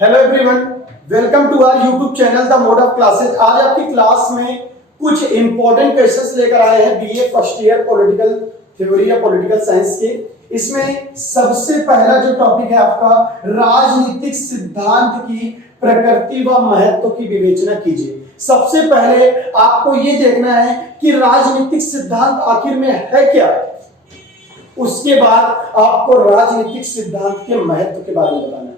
Hello everyone, welcome to our YouTube channel the mode of classes. आज आपकी class में कुछ इंपॉर्टेंट क्वेश्चंस लेकर आए हैं BA first year political theory या पॉलिटिकल साइंस के। इसमें सबसे पहला जो टॉपिक है आपका, राजनीतिक सिद्धांत की प्रकृति व महत्व की विवेचना कीजिए। सबसे पहले आपको यह देखना है कि राजनीतिक सिद्धांत आखिर में है क्या। उसके बाद आपको राजनीतिक सिद्धांत के महत्व के बारे में बताना है।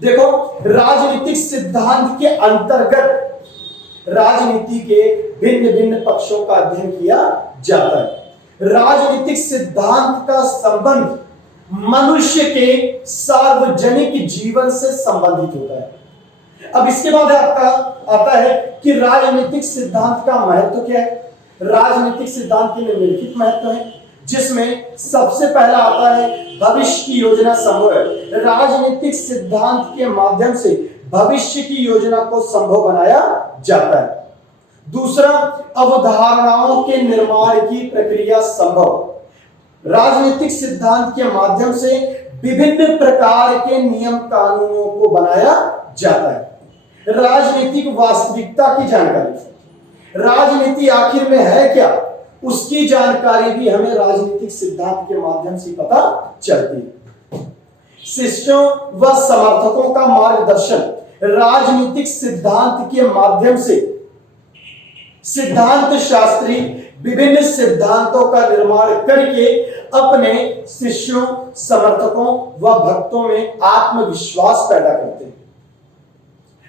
देखो, राजनीतिक सिद्धांत के अंतर्गत राजनीति के भिन्न भिन्न पक्षों का अध्ययन किया जाता है। राजनीतिक सिद्धांत का संबंध मनुष्य के सार्वजनिक जीवन से संबंधित होता है। अब इसके बाद आपका आता है कि राजनीतिक सिद्धांत का महत्व क्या है। राजनीतिक सिद्धांत के निम्नलिखित महत्व है, जिसमें सबसे पहला आता है भविष्य की योजना संभव है। राजनीतिक सिद्धांत के माध्यम से भविष्य की योजना को संभव बनाया जाता है। दूसरा, अवधारणाओं के निर्माण की प्रक्रिया संभव। राजनीतिक सिद्धांत के माध्यम से विभिन्न प्रकार के नियम कानूनों को बनाया जाता है। राजनीतिक वास्तविकता की जानकारी, राजनीति आखिर में है क्या, उसकी जानकारी भी हमें राजनीतिक सिद्धांत के माध्यम से पता चलती है। शिष्यों व समर्थकों का मार्गदर्शन, राजनीतिक सिद्धांत के माध्यम से सिद्धांत शास्त्री विभिन्न सिद्धांतों का निर्माण करके अपने शिष्यों, समर्थकों व भक्तों में आत्मविश्वास पैदा करते हैं।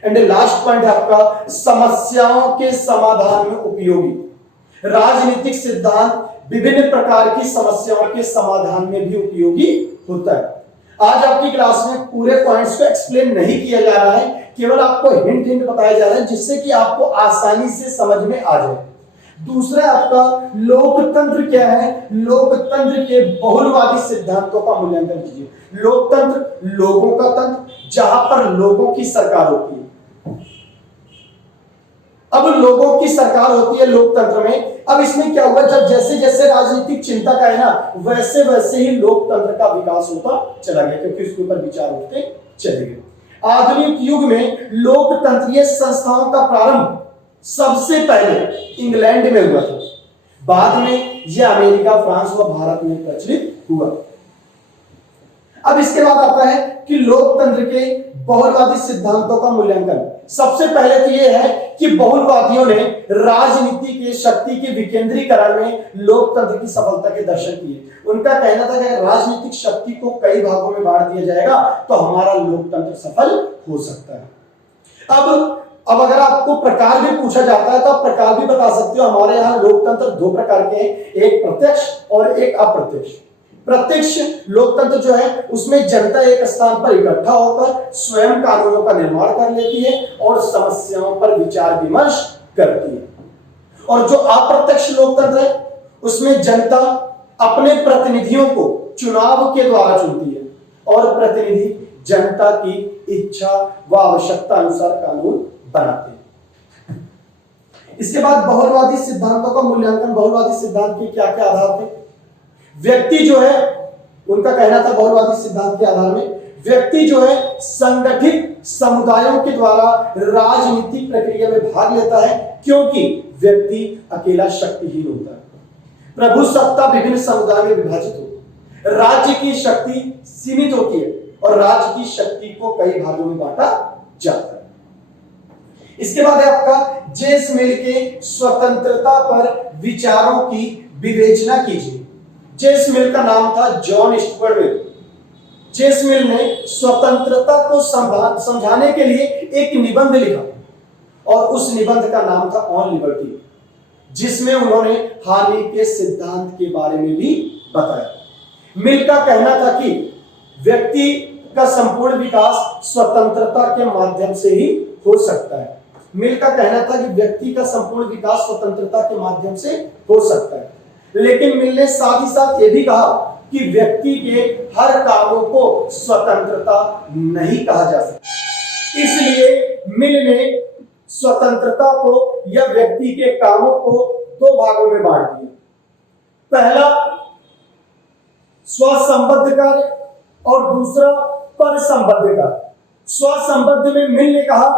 एंड लास्ट पॉइंट है आपका, समस्याओं के समाधान में उपयोगी। राजनीतिक सिद्धांत विभिन्न प्रकार की समस्याओं के समाधान में भी उपयोगी होता है। आज आपकी क्लास में पूरे पॉइंट्स को एक्सप्लेन नहीं किया जा रहा है, केवल आपको हिंट हिंट बताया जा रहा है, जिससे कि आपको आसानी से समझ में आ जाए। दूसरा आपका, लोकतंत्र क्या है। लोकतंत्र के बहुलवादी सिद्धांतों का मूल्यांकन कीजिए। लोकतंत्र लोगों का तंत्र, जहां पर लोगों की सरकार होती है। अब लोगों की सरकार होती है लोकतंत्र में। अब इसमें क्या हुआ, जब जैसे जैसे राजनीतिक चिंता का है ना, वैसे वैसे ही लोकतंत्र का विकास होता चला गया, क्योंकि उसके ऊपर विचार उठते चले गए। आधुनिक युग में लोकतंत्रीय संस्थाओं का प्रारंभ सबसे पहले इंग्लैंड में हुआ था। बाद में यह अमेरिका, फ्रांस व भारत में प्रचलित हुआ। अब इसके बाद आता है कि लोकतंत्र के बहुलवादी सिद्धांतों का मूल्यांकन। सबसे पहले तो यह है कि बहुलवादियों ने राजनीति के शक्ति के विकेंद्रीकरण में लोकतंत्र की सफलता के दर्शन किए। उनका कहना था कि राजनीतिक शक्ति को कई भागों में बांट दिया जाएगा तो हमारा लोकतंत्र सफल हो सकता है। अब अगर आपको प्रकार भी पूछा जाता है तो आप प्रकार भी बता सकते हो। हमारे यहाँ लोकतंत्र दो प्रकार के हैं, एक प्रत्यक्ष और एक अप्रत्यक्ष। प्रत्यक्ष लोकतंत्र जो है, उसमें जनता एक स्थान पर इकट्ठा होकर स्वयं कानूनों का निर्माण कर लेती है और समस्याओं पर विचार विमर्श करती है। और जो अप्रत्यक्ष लोकतंत्र है, उसमें जनता अपने प्रतिनिधियों को चुनाव के द्वारा चुनती है और प्रतिनिधि जनता की इच्छा व आवश्यकता अनुसार कानून बनाते हैं। इसके बाद बहुलवादी सिद्धांतों का मूल्यांकन। बहुलवादी सिद्धांत के क्या क्या आधार थे। व्यक्ति जो है, उनका कहना था बहुलवादी सिद्धांत के आधार में व्यक्ति जो है संगठित समुदायों के द्वारा राजनीतिक प्रक्रिया में भाग लेता है, क्योंकि व्यक्ति अकेला शक्तिहीन होता है। प्रभु सत्ता विभिन्न समुदायों में विभाजित होती है। राज्य की शक्ति सीमित होती है और राज्य की शक्ति को कई भागों में बांटा जाता है। इसके बाद है आपका, जेम्स मिल के स्वतंत्रता पर विचारों की विवेचना कीजिए। जेम्स मिल का नाम था जॉन स्टुअर्ट मिल। जेम्स मिल ने स्वतंत्रता को समझाने के लिए एक निबंध लिखा और उस निबंध का नाम था ऑन लिबर्टी, जिसमें उन्होंने हानि के सिद्धांत के बारे में भी बताया। मिल का कहना था कि व्यक्ति का संपूर्ण विकास स्वतंत्रता के माध्यम से ही हो सकता है। मिल का कहना था कि व्यक्ति का संपूर्ण विकास स्वतंत्रता के माध्यम से हो सकता है, लेकिन मिल ने साथ ही साथ यह भी कहा कि व्यक्ति के हर कामों को स्वतंत्रता नहीं कहा जा सकता। इसलिए मिल ने स्वतंत्रता को या व्यक्ति के कामों को दो भागों में बांट दिया। पहला स्वसंबद्ध कार्य और दूसरा परसंबद्ध कार्य। स्वसंबद्ध में मिल ने कहा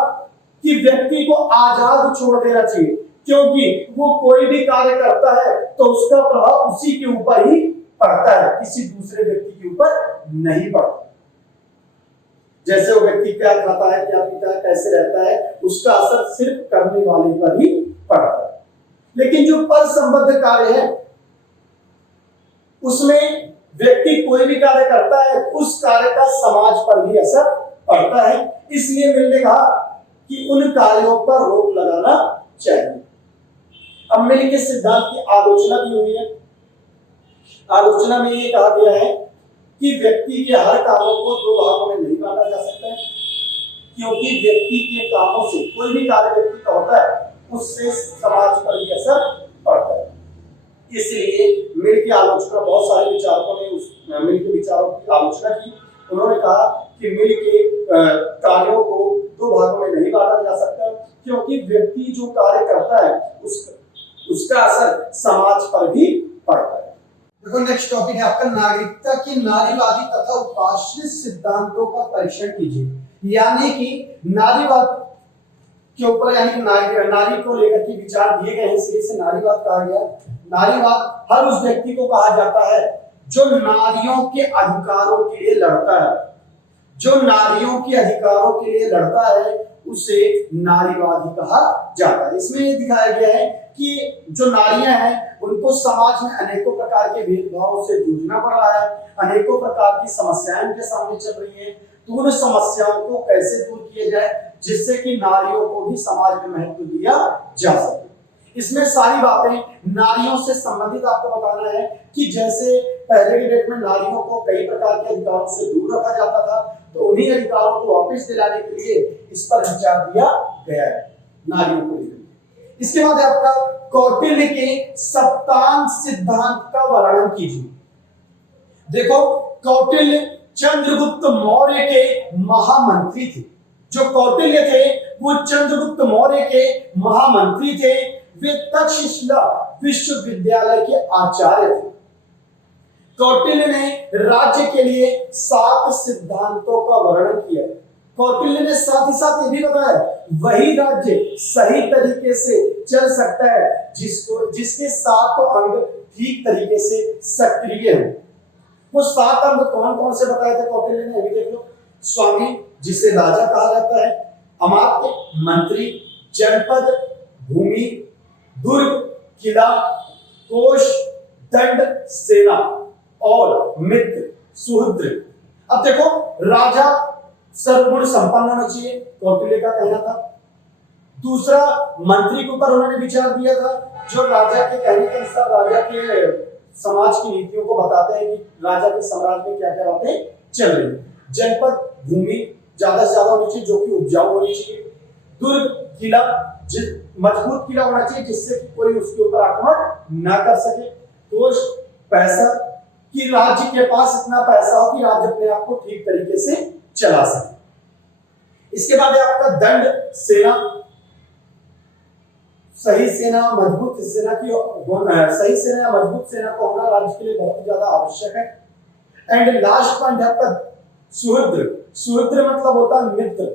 कि व्यक्ति को आजाद छोड़ देना चाहिए, क्योंकि वो कोई भी कार्य करता है तो उसका प्रभाव उसी के ऊपर ही पड़ता है, किसी दूसरे व्यक्ति के ऊपर नहीं पड़ता। जैसे वो व्यक्ति क्या खाता है, क्या पीता है, कैसे रहता है, उसका असर सिर्फ करने वाले पर ही पड़ता है। लेकिन जो पर संबद्ध कार्य है उसमें व्यक्ति कोई भी कार्य करता है, उस कार्य का समाज पर भी असर पड़ता है। इसलिए मिल ने कहा कि उन कार्यों पर रोक लगाना चाहिए। अब मिल के सिद्धांत की आलोचना भी हुई है। आलोचना में ये कहा गया है कि व्यक्ति के हर कामों को दो भागों में नहीं बांटा जा सकता है, क्योंकि व्यक्ति के कामों से, कोई भी कार्य व्यक्ति का होता है उससे समाज पर भी असर पड़ता है। इसलिए मिल की आलोचना, बहुत सारे विचारकों ने उस मिल के विचारों की आलोचना की। उन्होंने कहा कि मिल के कार्यों को दो भागों में नहीं बांटा जा सकता, क्योंकि व्यक्ति जो कार्य करता है उसका असर समाज पर भी पड़ता है। देखो नेक्स्ट टॉपिक है आपका नागरिकता के नारीवादी तथा उपाश्रित सिद्धांतों का परीक्षण कीजिए। यानी कि नारीवाद के ऊपर, यानी कि नारी को लेकर के विचार दिए गए हैं, इसलिए इसे नारीवाद कहा गया। नारीवाद हर उस व्यक्ति को कहा जाता है जो नारियों के अधिकारों के लिए लड़ता है। जो नारियों के अधिकारों के लिए लड़ता है उसे नारीवादी कहा जाता है। इसमें यह दिखाया गया है कि जो नारियां हैं उनको समाज में अनेकों प्रकार के भेदभावों से जूझना पड़ रहा है, अनेकों प्रकार की समस्याएं उनके सामने चल रही हैं। तो उन समस्याओं को कैसे दूर किया जाए जिससे कि नारियों को भी समाज में महत्व दिया जा सके। इसमें सारी बातें नारियों से संबंधित आपको बताना है कि जैसे पहले के डेट में नारियों को कई प्रकार के अधिकारों से दूर रखा जाता था, तो उन्हीं अधिकारों को वापस दिलाने के लिए इस पर विचार दिया गया है नारियों को लेकर। इसके बाद आपका कौटिल्य के सप्तांग सिद्धांत का वर्णन कीजिए। देखो, कौटिल्य चंद्रगुप्त मौर्य के महामंत्री थे। जो कौटिल्य थे वो चंद्रगुप्त मौर्य के महामंत्री थे। वे तक्षशिला विश्वविद्यालय के आचार्य थे। कौटिल्य ने राज्य के लिए 7 सिद्धांतों का वर्णन किया है। कौटिल्य ने साथ ही साथ ये भी बताया वही राज्य सही तरीके से चल सकता है जिसके 7 अंग ठीक तरीके से सक्रिय हैं। वो 7 अंग कौन कौन से बताए थे कौटिल्य ने, अभी देख लो। स्वामी, जिसे राजा कहा जाता है, अमात्य, मंत्री, जनपद, भूमि, दुर्ग, किला, कोश, दंड, सेना और मित्र, सुहृद। अब देखो, राजा सर्वगुण संपन्न होना चाहिए, कौटिल्य का कहना था। दूसरा, मंत्री के ऊपर उन्होंने विचार दिया था, जो राजा के कहने के अनुसार राजा के समाज की नीतियों को बताते हैं कि राजा के साम्राज्य में क्या क्या बातें चल रही है। जनपद, भूमि ज्यादा से ज्यादा होनी चाहिए जो कि उपजाऊ होनी चाहिए। दुर्ग, किला, मजबूत किला होना चाहिए जिससे कि कोई उसके ऊपर आक्रमण ना कर सके। कोश, पैसा, कि राज्य के पास इतना पैसा हो कि राज्य अपने आप को ठीक तरीके से चला सके। इसके बाद है आपका दंड, सेना। सही सेना, मजबूत सेना की होना, सही सेना या मजबूत सेना का होना राज्य के लिए बहुत ज्यादा आवश्यक है। एंड लास्ट पॉइंट है आपका सुहृद। सुहृद मतलब होता है मित्र।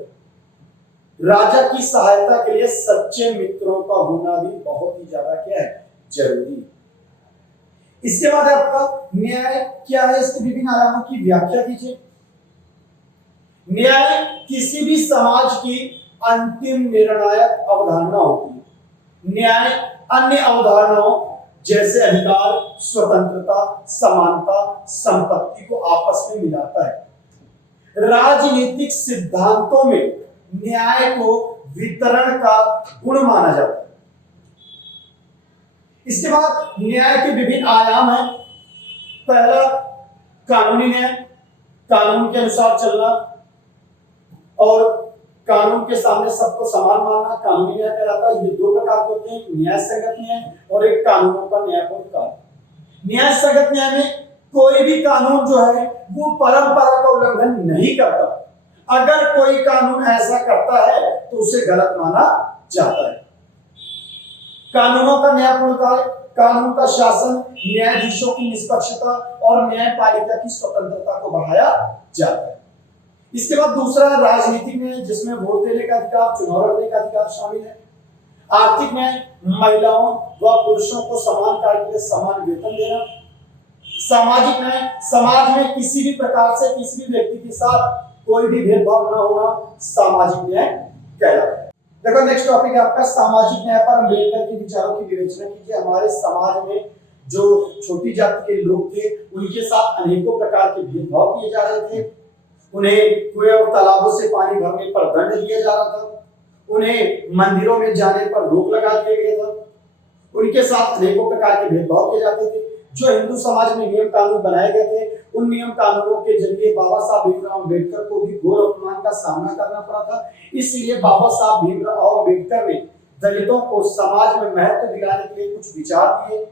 राजा की सहायता के लिए सच्चे मित्रों का होना भी बहुत ही ज्यादा क्या है, जरूरी। इसके बाद आपका न्याय क्या है, इसके विभिन्न आयामों की व्याख्या कीजिए। न्याय किसी भी समाज की अंतिम निर्णायक अवधारणा होती है। न्याय अन्य अवधारणाओं जैसे अधिकार, स्वतंत्रता, समानता, संपत्ति को आपस में मिलाता है। राजनीतिक सिद्धांतों में न्याय को वितरण का गुण माना जाता है। इसके बाद न्याय के विभिन्न आयाम हैं। पहला, कानूनी न्याय, कानून के अनुसार चलना और कानून के सामने सबको समान मानना कानूनी न्याय कहलाता है। ये 2 प्रकार के होते हैं, न्याय संगत न्याय और एक कानूनों का न्यायपूर्ण कानून। न्याय संगत न्याय में कोई भी कानून जो है वो परंपरा का उल्लंघन नहीं करता। अगर कोई कानून ऐसा करता है तो उसे गलत माना जाता है। कानूनों का न्यायपूर्ण कार्य, कानून का शासन, न्यायाधीशों की निष्पक्षता और न्यायपालिका की स्वतंत्रता को बढ़ाया जाता है। इसके बाद दूसरा राजनीति में, जिसमें वोट देने का अधिकार, चुनाव लड़ने का अधिकार शामिल है। आर्थिक में महिलाओं व पुरुषों को समान कार्य के लिए समान वेतन देना। सामाजिक में समाज में किसी भी प्रकार से किसी भी व्यक्ति के साथ कोई भी भेदभाव न होना सामाजिक न्याय कहलाता है। देखो नेक्स्ट टॉपिक है आपका सामाजिक न्याय पर अम्बेडकर के विचारों की विवेचना कीजिए। हमारे समाज में जो छोटी जाति के लोग थे उनके साथ अनेकों प्रकार के भेदभाव किए जा रहे थे। उन्हें कुएं और तालाबों से पानी भरने पर दंड दिया जा रहा था, उन्हें मंदिरों में जाने पर रोक लगा दिया गया था, उनके साथ अनेकों प्रकार के भेदभाव किए जाते थे। जो हिंदू समाज में नियम कानून बनाए गए थे उन नियम कानूनों के जरिए बाबा साहब भीमराव अम्बेडकर को भी घोर अपमान का सामना करना पड़ा था। इसलिए बाबा साहब भीमराव अम्बेडकर ने दलितों को समाज में महत्व दिलाने के लिए कुछ विचार दिए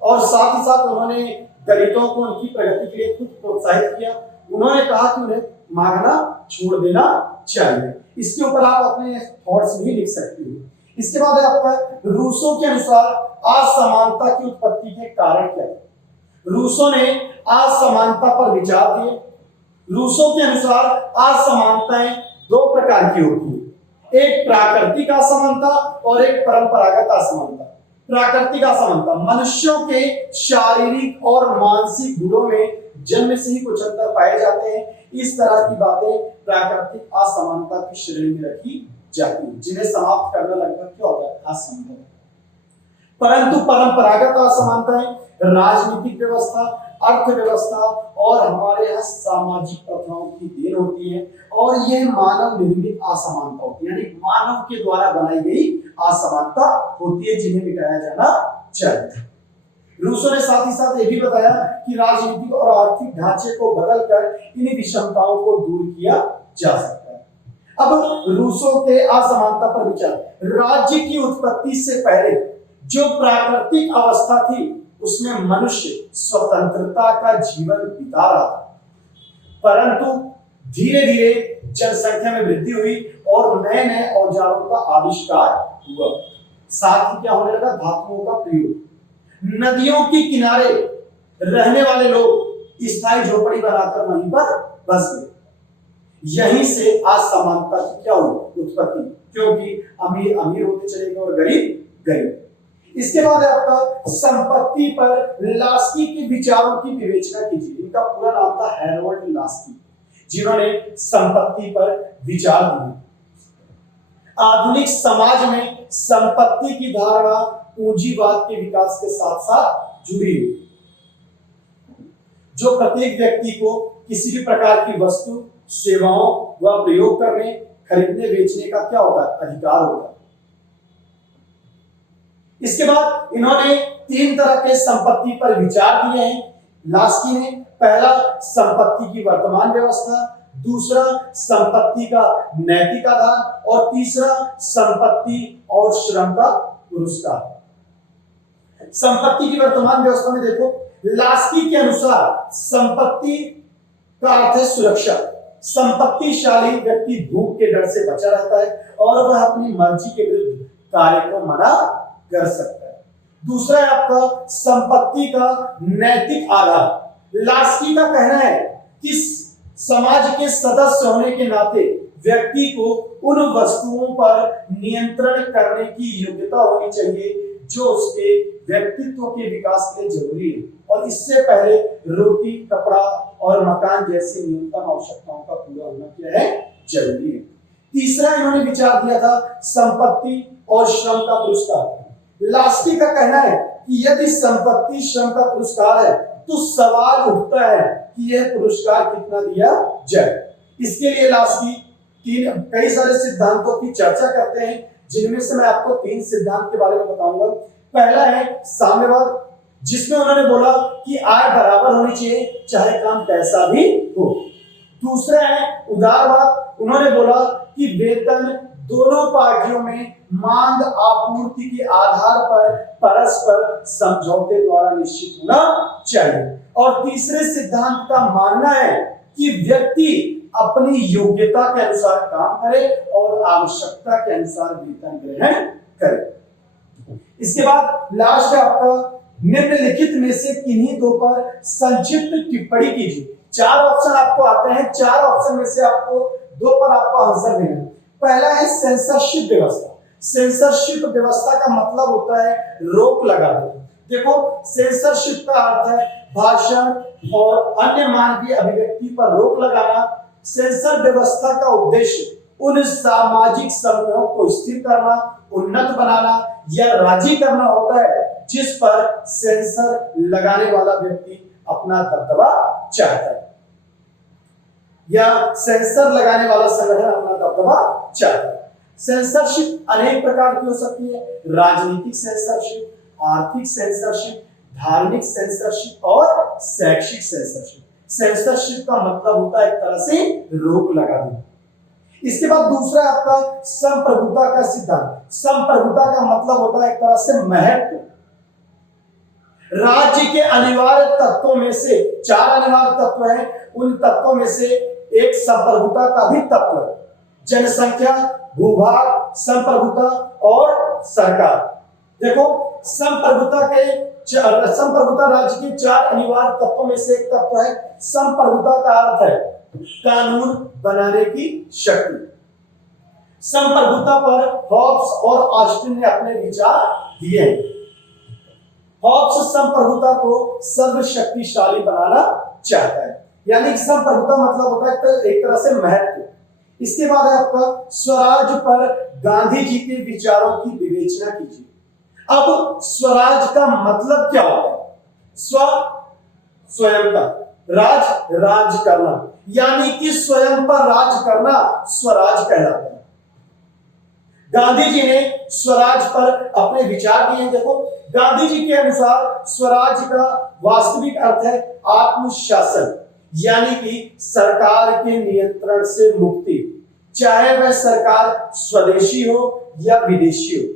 और साथ ही साथ उन्होंने दलितों को उनकी प्रगति के लिए खुद प्रोत्साहित किया। उन्होंने कहा कि उन्हें मांगना छोड़ देना चाहिए। इसके ऊपर आप अपने थॉट्स भी लिख सकते हो। इसके बाद आपका रूसो के अनुसार असमानता की उत्पत्ति के कारण क्या है। रूसो ने असमानता पर विचार दिए। रूसो के अनुसार असमानताएं दो प्रकार की होती है, एक प्राकृतिक असमानता और एक परंपरागत असमानता। प्राकृतिक असमानता मनुष्यों के शारीरिक और मानसिक गुणों में जन्म से ही कुछ अंतर पाए जाते हैं। इस तरह की बातें प्राकृतिक असमानता की श्रेणी में रखी जाती है, जिन्हें समाप्त करना लगभग क्या होता है, असंभव। परंतु परंपरागत असमानताएं राजनीतिक व्यवस्था, अर्थव्यवस्था और हमारे यहाँ सामाजिक प्रथाओं की देन होती है और यह मानव निर्मित असमानता होती है, यानी मानव के द्वारा बनाई गई असमानता होती है, जिन्हें मिटाया जाना चाहिए। रूसो ने साथ ही साथ यह भी बताया कि राजनीतिक और आर्थिक ढांचे को बदलकर इन विषमताओं को दूर किया जा सकता है। अब रूसो के असमानता पर विचार। राज्य की उत्पत्ति से पहले जो प्राकृतिक अवस्था थी उसमें मनुष्य स्वतंत्रता का जीवन बिता रहा था, परंतु धीरे धीरे जनसंख्या में वृद्धि हुई और नए नए औजारों का आविष्कार हुआ। साथ ही क्या होने लगा, धातुओं का प्रयोग। नदियों के किनारे रहने वाले लोग स्थायी झोपड़ी बनाकर वहीं पर बस गए। यहीं से असमानता की क्या हुई, उत्पत्ति, क्योंकि अमीर अमीर होते चले गए और गरीब गरीब। इसके बाद आपका संपत्ति पर लास्की के विचारों की विवेचना कीजिए। इनका पूरा नाम था हैरोल्ड लास्की, जिन्होंने संपत्ति पर विचार दिए। आधुनिक समाज में संपत्ति की धारणा पूंजीवाद के विकास के साथ साथ जुड़ी हुई, जो प्रत्येक व्यक्ति को किसी भी प्रकार की वस्तु, सेवाओं व प्रयोग करने, खरीदने, बेचने का क्या होता है, अधिकार होता है। इसके बाद इन्होंने तीन तरह के संपत्ति पर विचार दिए हैं लास्की ने। पहला, संपत्ति की वर्तमान व्यवस्था, दूसरा संपत्ति का नैतिक आधार और तीसरा संपत्ति और श्रम का पुरस्कार। संपत्ति की वर्तमान व्यवस्था में देखो, लास्की के अनुसार संपत्ति का अर्थ है सुरक्षा। संपत्तिशाली व्यक्ति भूख के डर से बचा रहता है और वह अपनी मर्जी के विरुद्ध कार्य को मना कर सकता है। दूसरा है आपका संपत्ति का नैतिक आधार। लास्की का कहना है कि समाज के सदस्य होने के नाते व्यक्ति को उन वस्तुओं पर नियंत्रण करने की योग्यता होनी चाहिए जो उसके व्यक्तित्व के विकास के लिए जरूरी है और इससे पहले रोटी, कपड़ा और मकान जैसी न्यूनतम आवश्यकताओं का पूरा होना क्या है, जरूरी है। तीसरा इन्होंने विचार दिया था संपत्ति और श्रम का पुरस्कार। लास्की का कहना है कि यदि संपत्ति श्रम का पुरस्कार है तो सवाल उठता है कि यह पुरस्कार कितना दिया जाए। इसके लिए लास्की कई सारे सिद्धांतों की चर्चा करते हैं, जिनमें से मैं आपको तीन सिद्धांत के बारे में बताऊंगा। पहला है साम्यवाद, जिसमें उन्होंने बोला कि आय बराबर होनी चाहिए चाहे काम कैसा भी हो। दूसरा है उदारवाद, उन्होंने बोला कि वेतन दोनों पार्टियों में मांग आपूर्ति के आधार पर परस्पर समझौते द्वारा निश्चित होना चाहिए। और तीसरे सिद्धांत का मानना है कि व्यक्ति अपनी योग्यता के अनुसार काम करे और आवश्यकता के अनुसार वेतन ग्रहण करे। इसके बाद लास्ट आपका निम्नलिखित में से किन्हीं दो पर संक्षिप्त टिप्पणी कीजिए। चार ऑप्शन आपको आते हैं, चार ऑप्शन में से आपको दो पर आपको आंसर देना है। पहला है सेंसरशिप व्यवस्था। सेंसरशिप व्यवस्था का मतलब होता है रोक लगा देना। देखो, सेंसरशिप का अर्थ है भाषण और अन्य मानवीय अभिव्यक्ति पर रोक लगाना। सेंसर व्यवस्था का उद्देश्य उन सामाजिक समूहों को स्थिर करना, उन्नत बनाना या राजी करना होता है जिस पर सेंसर लगाने वाला व्यक्ति अपना दबदबा चाहता है, या सेंसर लगाने वाला संगठन अपना दबदबा चाहता है। सेंसरशिप अनेक प्रकार की हो सकती है, राजनीतिक सेंसरशिप, आर्थिक सेंसरशिप, धार्मिक सेंसरशिप और शैक्षिक सेंसरशिप। सेंसरशिप का मतलब होता है एक तरह से रोक लगा देना। इसके बाद दूसरा आपका संप्रभुता का सिद्धांत। संप्रभुता का मतलब होता है एक तरह से महत्व। राज्य के अनिवार्य तत्वों में से चार अनिवार्य तत्व हैं, उन तत्वों में से एक संप्रभुता का भी तत्व है। जनसंख्या, भूभाग, संप्रभुता और सरकार। देखो, संप्रभुता राज्य के चार अनिवार्य तत्वों में से एक तत्व है। संप्रभुता का अर्थ है कानून बनाने की शक्ति। संप्रभुता पर हॉब्स और ऑस्टिन ने अपने विचार दिए हैं। हॉब्स संप्रभुता को सर्वशक्तिशाली बनाना चाहता है, यानी कि संप्रभुता मतलब होता है एक तरह से महत्व। इसके बाद है आपका स्वराज पर गांधी जी के विचारों की विवेचना कीजिए। अब स्वराज का मतलब क्या होता है? स्वयं का, राज करना, यानी कि स्वयं पर राज करना स्वराज कहलाता है। गांधी जी ने स्वराज पर अपने विचार दिए। देखो, गांधी जी के अनुसार स्वराज का वास्तविक अर्थ है आत्मशासन, यानी कि सरकार के नियंत्रण से मुक्ति, चाहे वह सरकार स्वदेशी हो या विदेशी हो।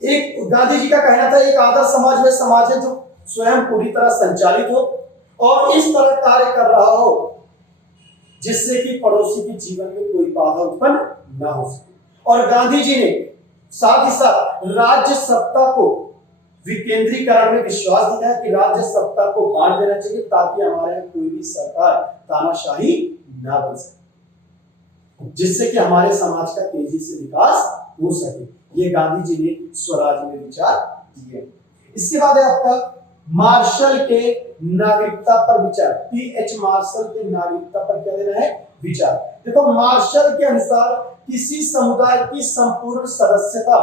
एक गांधी जी का कहना था एक आदर्श समाज वह समाज है जो स्वयं पूरी तरह संचालित हो और इस तरह कार्य कर रहा हो जिससे कि पड़ोसी के जीवन में कोई बाधा उत्पन्न ना हो सके। और गांधी जी ने साथ ही साथ राज्य सत्ता को विकेंद्रीकरण में विश्वास दिखाया कि राज्य सत्ता को बांट देना चाहिए ताकि हमारे यहाँ कोई भी सरकार तानाशाही ना बन सके, जिससे कि हमारे समाज का तेजी से विकास हो सके। ये गांधी जी ने स्वराज में विचार दिए। इसके बाद है आपका मार्शल के नागरिकता पर विचार। टी.एच. मार्शल के नागरिकता पर क्या देना है? विचार। देखो, मार्शल के अनुसार किसी समुदाय की संपूर्ण सदस्यता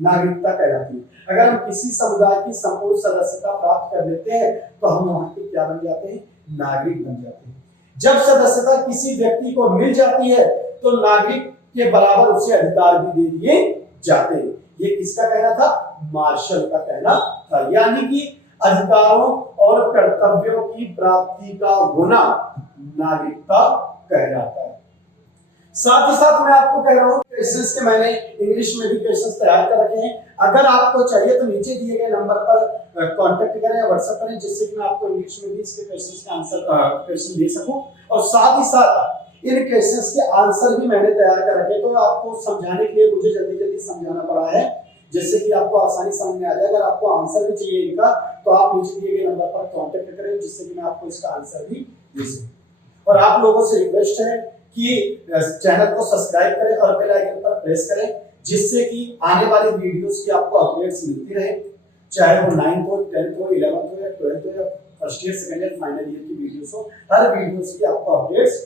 नागरिकता कहलाती है। अगर हम किसी समुदाय की संपूर्ण सदस्यता प्राप्त कर लेते हैं तो हम वहां के क्या बन जाते हैं? नागरिक बन जाते हैं। जब सदस्यता किसी व्यक्ति को मिल जाती है तो नागरिक के बराबर उसे अधिकार भी दे दिए जाते हैं। ये किसका कहना था? मार्शल का कहना था, यानी कि अधिकारों और कर्तव्यों की प्राप्ति का होना नागरिकता कहलाता है। साथ ही साथ मैं आपको कह रहा हूं क्वेश्चंस के मैंने इंग्लिश में भी क्वेश्चंस तैयार कर रखे हैं। अगर आपको चाहिए तो नीचे दिए गए नंबर पर कांटेक्ट करें या व्हाट्सएप करें, जिससे कि मैं आपको इंग्लिश में भी इसके क्वेश्चंस के आंसर क्वेश्चन दे सकूं। और साथ ही साथ इन क्वेश्चंस के आंसर भी मैंने तैयार कर रखे, तो आपको समझाने के लिए मुझे जल्दी जल्दी समझाना पड़ा है जिससे कि आपको आसानी समझ में आ जाए। अगर आपको आंसर भी चाहिए इनका तो आप नीचे दिए गए नंबर पर कांटेक्ट करें, जिससे कि मैं आपको इसका आंसर भी दे सकूं। और आप लोगों से रिक्वेस्ट है कि चैनल को सब्सक्राइब करें और बेल आइकन पर प्रेस करें, जिससे कि आने वाली वीडियोस की आपको अपडेट्स मिलती रहे, चाहे वो 9th हो, 10th हो, 11th हो या 12th हो या first year, second year, final year की वीडियोस हो। हर वीडियोस की आपको अपडेट्स